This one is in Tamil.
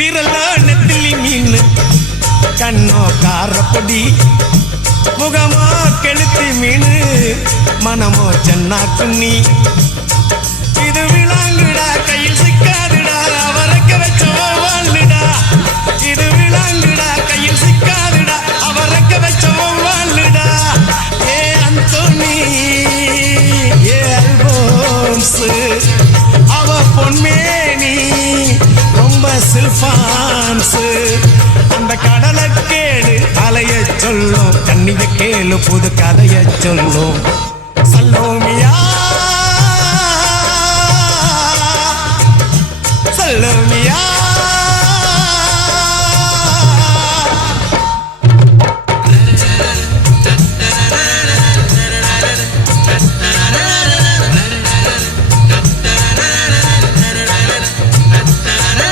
விரல நெத்திலி மீன் கண்ணோ காரப்பொடி முகமோ கெளுத்தி மீன் மனமோ சென்னா குன்னி இது விளாங்குடா கையில் சிக்காதுடா அவரக்க வச்சோ வாழ்டா இது விளாங்குடா கையில் சிக்காதுடா அவரக்க வச்சோ வாழ்டா ஏ அந்தோனி ஏ அல்போன்ஸ் அவ பொன்மேனி ரொம்ப சில்பான்ஸ் அந்த கடலை கேடு அலைய சொல்லும் கண்ணிய கேளு புது கதைய சொல்லும் சல்லோமியா சல்லோ